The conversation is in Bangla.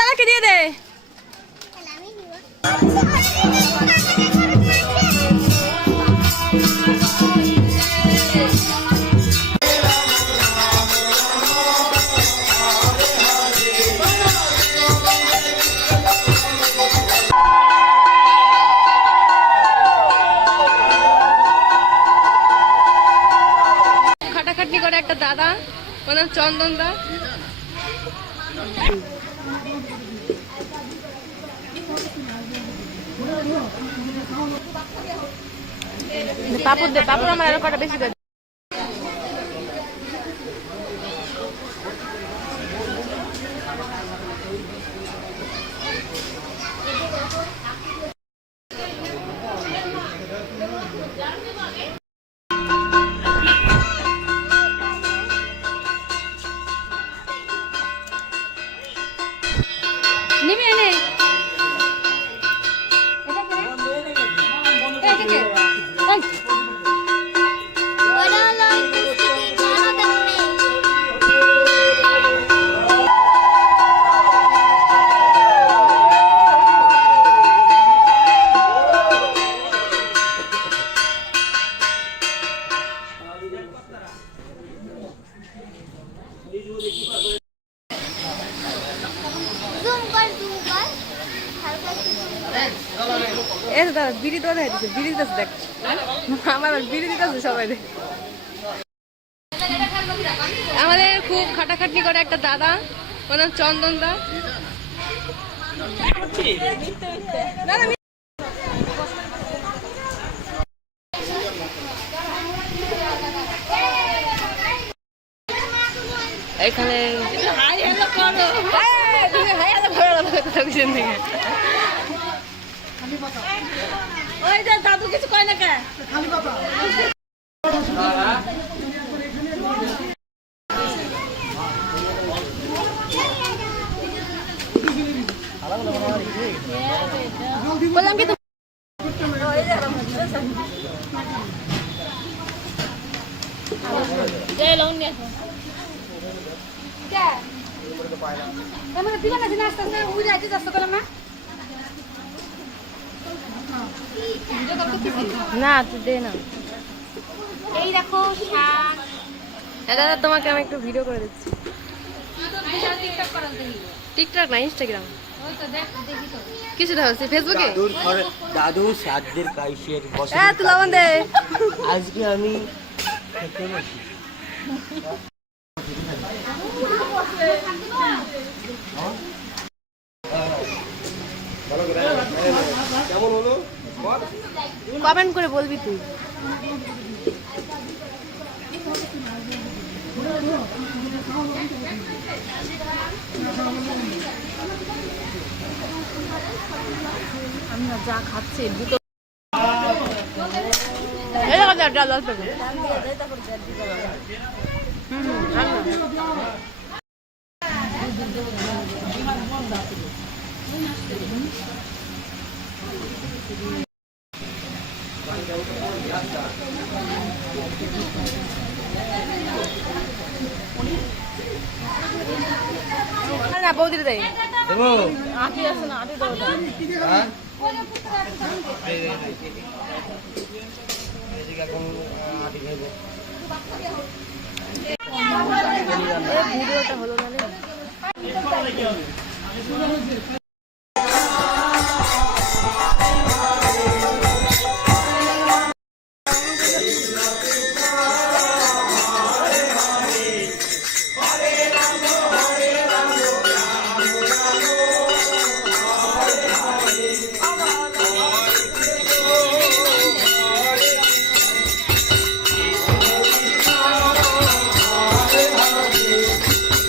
দাদাকে দিয়ে দে। খাটাখাটনি করে একটা দাদা, ওর নাম চন্দন দা। পাপড় দে, পাপড় আমার আরো কটা বেশি করে। নিবি এনে বিড়ি তো দিচ্ছে, বিড়ি দিতেছে দেখ, আমার বিড়ি দিতেছে সবাই। আমাদের খুব খাটাখাটনি করে একটা দাদা, ওর নাম চন্দন দা। এখানে দাদু কিছু কয় না কে বললাম কি না তুই দে না। এই দেখো দাদা, তোমাকে আমি একটু ভিডিও করে দিচ্ছি। টিকটক না, ইনস্টাগ্রাম কিছু হচ্ছে ফেসবুকে। দাদু সাদের কাইশের বসে তুই লবণ দে। আজকে আমি খেতে বসি। কেমন হলো কমেন্ট করে বলবি তুই। আমি না যা খাচ্ছি দুটো না বৌদির দেয় আটি আছে না, আটি দেবো ভিডিওটা হলো না।